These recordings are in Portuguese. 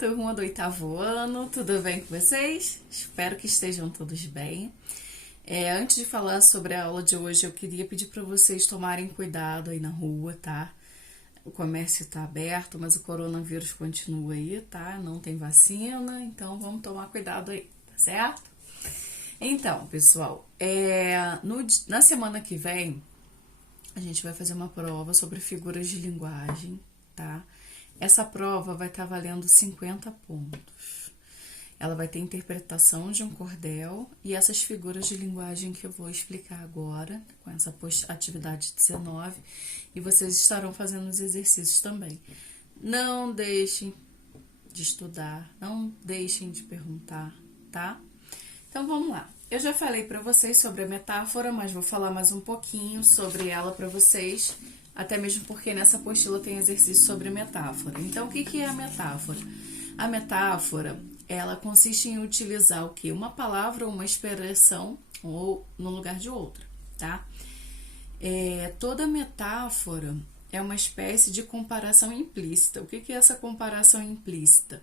turma do oitavo ano, tudo bem com vocês? Espero que estejam todos bem. Antes de falar sobre a aula de hoje, eu queria pedir para vocês tomarem cuidado aí na rua, tá? O comércio está aberto, mas o coronavírus continua aí, tá? Não tem vacina, então vamos tomar cuidado aí, tá certo? Então, pessoal, na semana que vem, a gente vai fazer uma prova sobre figuras de linguagem, tá? Essa prova vai estar valendo 50 pontos. Ela vai ter interpretação de um cordel e essas figuras de linguagem que eu vou explicar agora, com essa atividade 19, e vocês estarão fazendo os exercícios também. Não deixem de estudar, não deixem de perguntar, tá? Então vamos lá. Eu já falei para vocês sobre a metáfora, mas vou falar mais um pouquinho sobre ela para vocês, até mesmo porque nessa apostila tem exercício sobre metáfora. Então, o que é a metáfora? A metáfora, ela consiste em utilizar o quê? Uma palavra ou uma expressão ou no lugar de outra, tá? Toda metáfora é uma espécie de comparação implícita. O que é essa comparação implícita?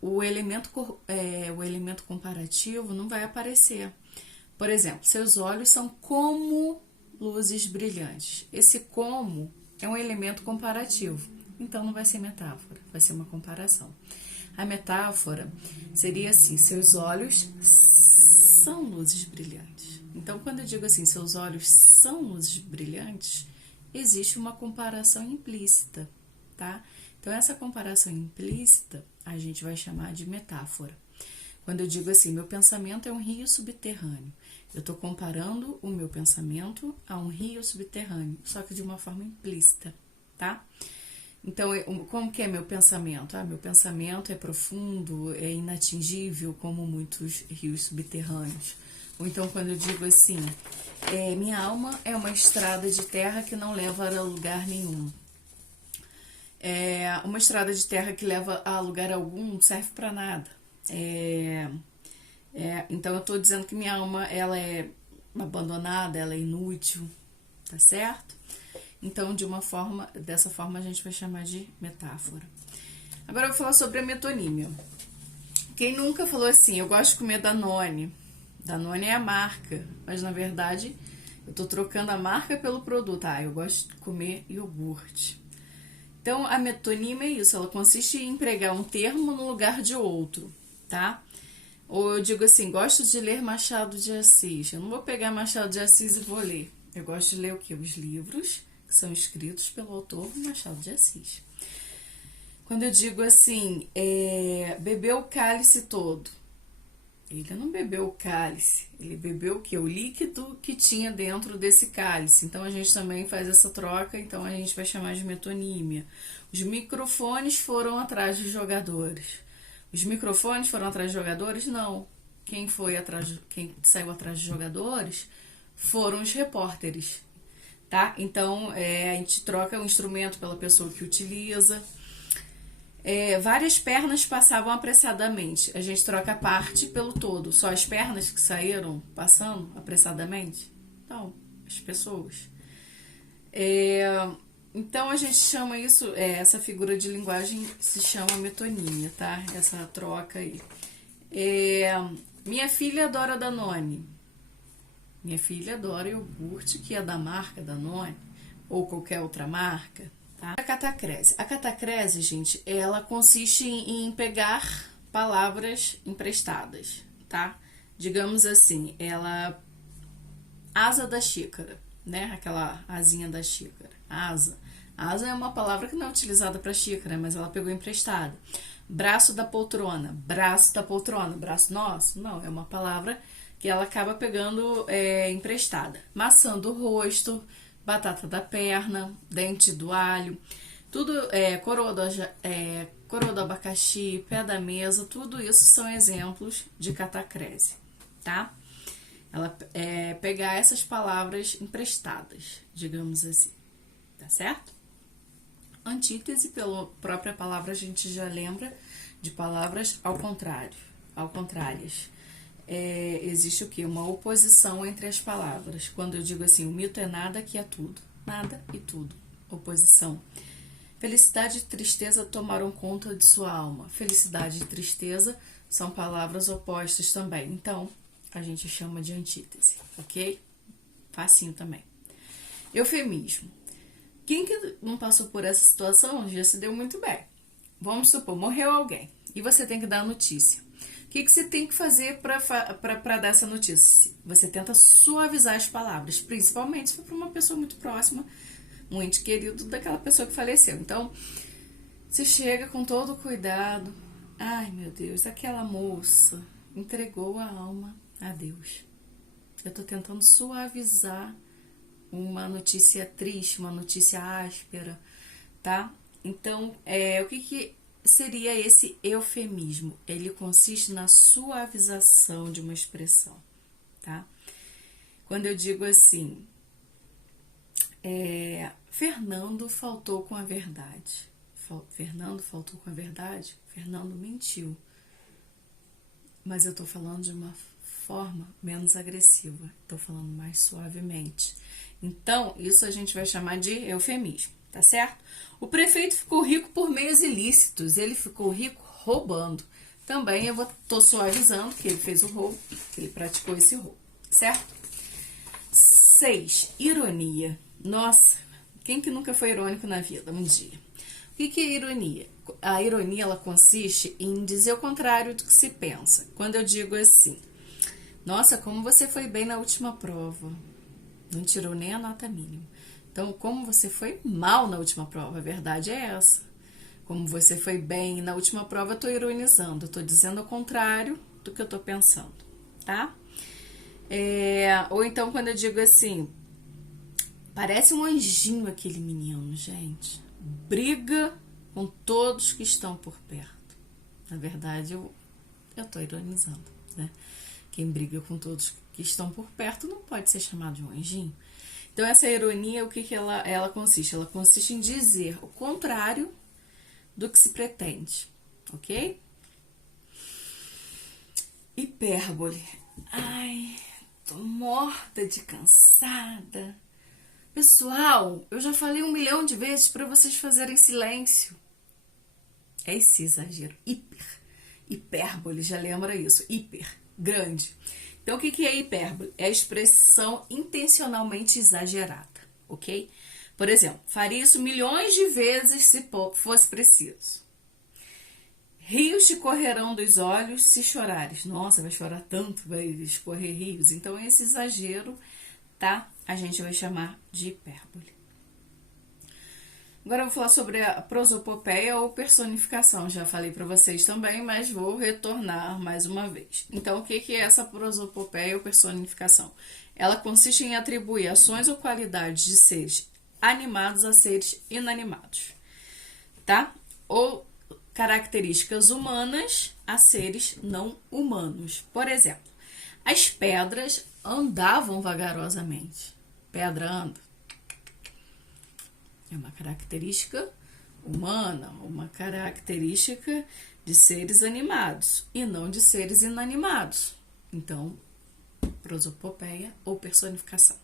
O elemento comparativo não vai aparecer. Por exemplo, seus olhos são como luzes brilhantes. Esse como é um elemento comparativo, então não vai ser metáfora, vai ser uma comparação. A metáfora seria assim: seus olhos são luzes brilhantes. Então, quando eu digo assim, seus olhos são luzes brilhantes, existe uma comparação implícita, tá? Então, essa comparação implícita a gente vai chamar de metáfora. Quando eu digo assim, meu pensamento é um rio subterrâneo, eu estou comparando o meu pensamento a um rio subterrâneo, só que de uma forma implícita, tá? Então, como que é meu pensamento? Meu pensamento é profundo, é inatingível, como muitos rios subterrâneos. Ou então, quando eu digo assim, minha alma é uma estrada de terra que não leva a lugar nenhum. Uma estrada de terra que leva a lugar algum não serve para nada. Então, eu estou dizendo que minha alma ela é abandonada, ela é inútil, tá certo? Então, dessa forma, a gente vai chamar de metáfora. Agora, eu vou falar sobre a metonímia. Quem nunca falou assim, eu gosto de comer Danone. Danone é a marca, mas, na verdade, eu estou trocando a marca pelo produto. Eu gosto de comer iogurte. Então, a metonímia é isso, ela consiste em empregar um termo no lugar de outro, tá? Ou eu digo assim, gosto de ler Machado de Assis. Eu não vou pegar Machado de Assis e vou ler. Eu gosto de ler o quê? Os livros que são escritos pelo autor Machado de Assis. Quando eu digo assim, bebeu o cálice todo. Ele não bebeu o cálice, ele bebeu o quê? O líquido que tinha dentro desse cálice. Então, a gente também faz essa troca, então a gente vai chamar de metonímia. Os microfones foram atrás dos jogadores. Os microfones foram atrás dos jogadores? Não. Quem saiu atrás dos jogadores foram os repórteres, tá? Então, a gente troca o instrumento pela pessoa que utiliza. Várias pernas passavam apressadamente. A gente troca a parte pelo todo. Só as pernas que saíram passando apressadamente? Não, as pessoas. Então, a gente chama isso, essa figura de linguagem se chama metonímia, tá? Essa troca aí. Minha filha adora Danone. Minha filha adora iogurte, que é da marca Danone, ou qualquer outra marca. Tá? A catacrese. A catacrese, gente, ela consiste em pegar palavras emprestadas, tá? Digamos assim, asa da xícara, né? Aquela asinha da xícara. Asa. Asa é uma palavra que não é utilizada para xícara, mas ela pegou emprestada. Braço da poltrona. Braço da poltrona. Braço nosso? Não, é uma palavra que ela acaba pegando emprestada. Maçã do rosto, batata da perna, dente do alho, tudo coroa do abacaxi, pé da mesa, tudo isso são exemplos de catacrese, tá? Ela pegar essas palavras emprestadas, digamos assim, tá certo? Antítese, pela própria palavra, a gente já lembra de palavras ao contrárias. Existe o quê? Uma oposição entre as palavras. Quando eu digo assim, o mito é nada que é tudo. Nada e tudo. Oposição. Felicidade e tristeza tomaram conta de sua alma. Felicidade e tristeza são palavras opostas também. Então, a gente chama de antítese, ok? Facinho também. Eufemismo. Quem que não passou por essa situação já se deu muito bem. Vamos supor, morreu alguém e você tem que dar a notícia. O que você tem que fazer para dar essa notícia? Você tenta suavizar as palavras, principalmente se for para uma pessoa muito próxima, muito querido daquela pessoa que faleceu. Então, você chega com todo o cuidado. Ai, meu Deus, aquela moça entregou a alma a Deus. Eu tô tentando suavizar uma notícia triste, uma notícia áspera, tá? Então, o que seria esse eufemismo? Ele consiste na suavização de uma expressão, tá? Quando eu digo assim, Fernando faltou com a verdade. Fernando faltou com a verdade? Fernando mentiu. Mas eu tô falando de uma forma menos agressiva. Tô falando mais suavemente. Então, isso a gente vai chamar de eufemismo, tá certo? O prefeito ficou rico por meios ilícitos. Ele ficou rico roubando. Também eu tô suavizando que ele fez o roubo, que ele praticou esse roubo, certo? 6. Ironia. Nossa, quem que nunca foi irônico na vida um dia? O que é ironia? A ironia, ela consiste em dizer o contrário do que se pensa. Quando eu digo assim, nossa, como você foi bem na última prova. Não tirou nem a nota mínima. Então, como você foi mal na última prova, a verdade é essa. Como você foi bem na última prova, eu tô ironizando. Eu tô dizendo o contrário do que eu tô pensando, tá? Ou então, quando eu digo assim, parece um anjinho aquele menino, gente. Briga com todos que estão por perto. Na verdade, eu tô ironizando, né? Quem briga com todos que estão por perto não pode ser chamado de um anjinho. Então, essa ironia, o que ela consiste? Ela consiste em dizer o contrário do que se pretende, ok? Hipérbole. Ai, tô morta de cansada. Pessoal, eu já falei 1 milhão de vezes para vocês fazerem silêncio. É esse exagero. Hipérbole, já lembra isso. Hiper, grande. Então, o que é hipérbole? É a expressão intencionalmente exagerada, ok? Por exemplo, faria isso milhões de vezes se fosse preciso. Rios te correrão dos olhos se chorares. Nossa, vai chorar tanto, vai escorrer rios. Então, esse exagero, tá? A gente vai chamar de hipérbole. Agora eu vou falar sobre a prosopopeia ou personificação. Já falei para vocês também, mas vou retornar mais uma vez. Então, o que é essa prosopopeia ou personificação? Ela consiste em atribuir ações ou qualidades de seres animados a seres inanimados, tá? Ou características humanas a seres não humanos. Por exemplo, as pedras andavam vagarosamente. Pedra anda. É uma característica humana, uma característica de seres animados e não de seres inanimados. Então, prosopopeia ou personificação.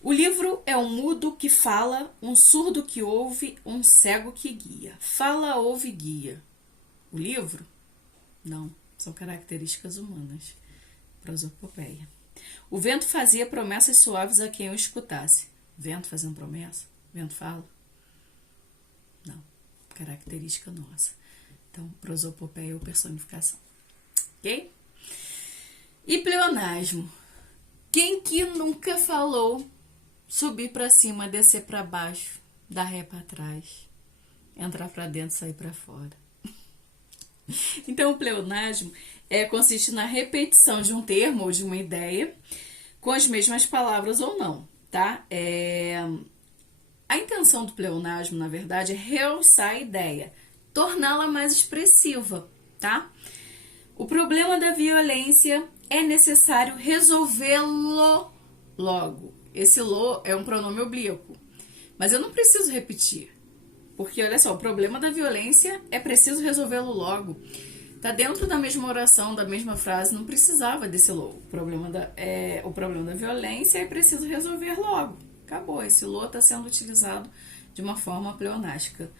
O livro é um mudo que fala, um surdo que ouve, um cego que guia. Fala, ouve, guia. O livro? Não, são características humanas. Prosopopeia. O vento fazia promessas suaves a quem o escutasse. Vento fazendo promessa? Vento fala? Não. Característica nossa. Então, prosopopeia ou personificação. Ok? E pleonasmo. Quem que nunca falou subir para cima, descer para baixo, dar ré para trás, entrar para dentro, sair para fora? Então, o pleonasmo consiste na repetição de um termo ou de uma ideia com as mesmas palavras ou não, tá? A intenção do pleonasmo, na verdade, é realçar a ideia, torná-la mais expressiva, tá? O problema da violência é necessário resolvê-lo logo. Esse lo é um pronome oblíquo, mas eu não preciso repetir, porque olha só, o problema da violência é preciso resolvê-lo logo. Tá dentro da mesma oração, da mesma frase, não precisava desse lo. O problema da violência é preciso resolver logo. Acabou, esse lo está sendo utilizado de uma forma pleonástica.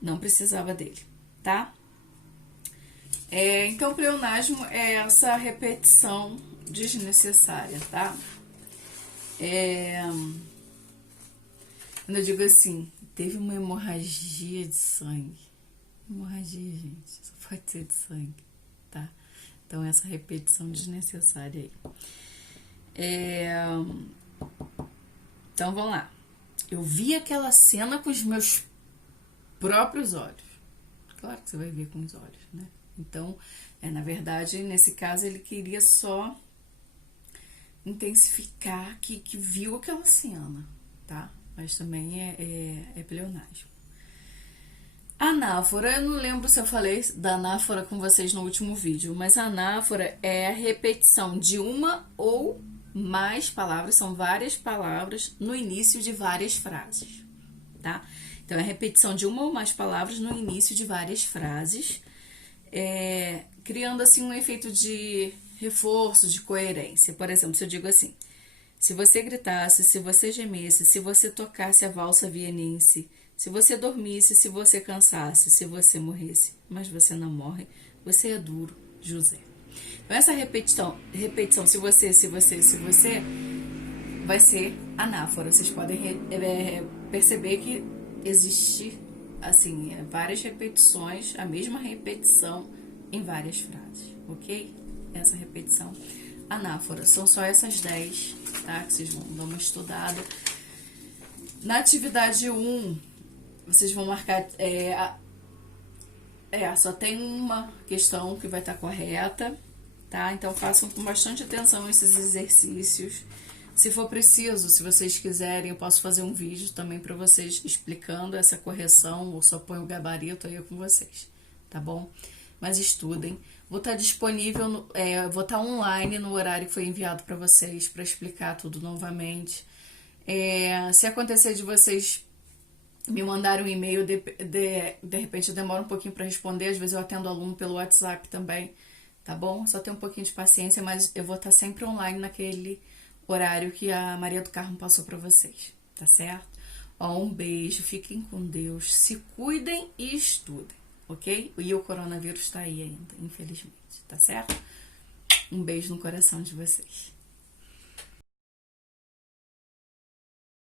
Não precisava dele, tá? Então, pleonasmo é essa repetição desnecessária, tá? Quando eu digo assim, teve uma hemorragia de sangue. Hemorragia, gente, só pode ser de sangue, tá? Então, essa repetição desnecessária aí. Então, vamos lá. Eu vi aquela cena com os meus próprios olhos. Claro que você vai ver com os olhos, né? Então, na verdade, nesse caso, ele queria só intensificar que viu aquela cena, tá? Mas também é pleonasmo. Anáfora, eu não lembro se eu falei da anáfora com vocês no último vídeo, mas a anáfora é a repetição de uma ou mais palavras, são várias palavras no início de várias frases, tá? Então, é a repetição de uma ou mais palavras no início de várias frases, criando assim um efeito de reforço, de coerência. Por exemplo, se eu digo assim, se você gritasse, se você gemesse, se você tocasse a valsa vienense, se você dormisse, se você cansasse, se você morresse, mas você não morre, você é duro, José. Então, essa repetição, se você, vai ser anáfora. Vocês podem perceber que existe, assim, várias repetições, a mesma repetição em várias frases, ok? Essa repetição anáfora. São só essas 10, tá? Que vocês vão dar uma estudada. Na atividade 1, vocês vão marcar... só tem uma questão que vai estar correta, tá? Então, façam com bastante atenção esses exercícios. Se for preciso, se vocês quiserem, eu posso fazer um vídeo também para vocês explicando essa correção, ou só põe o gabarito aí com vocês, tá bom? Mas estudem. Vou estar disponível, vou estar online no horário que foi enviado para vocês, para explicar tudo novamente. Se acontecer de vocês me mandarem um e-mail, de repente eu demoro um pouquinho para responder, às vezes eu atendo aluno pelo WhatsApp também, tá bom? Só tem um pouquinho de paciência, mas eu vou estar sempre online naquele horário que a Maria do Carmo passou para vocês, tá certo? Um beijo, fiquem com Deus, se cuidem e estudem, ok? E o coronavírus tá aí ainda, infelizmente, tá certo? Um beijo no coração de vocês.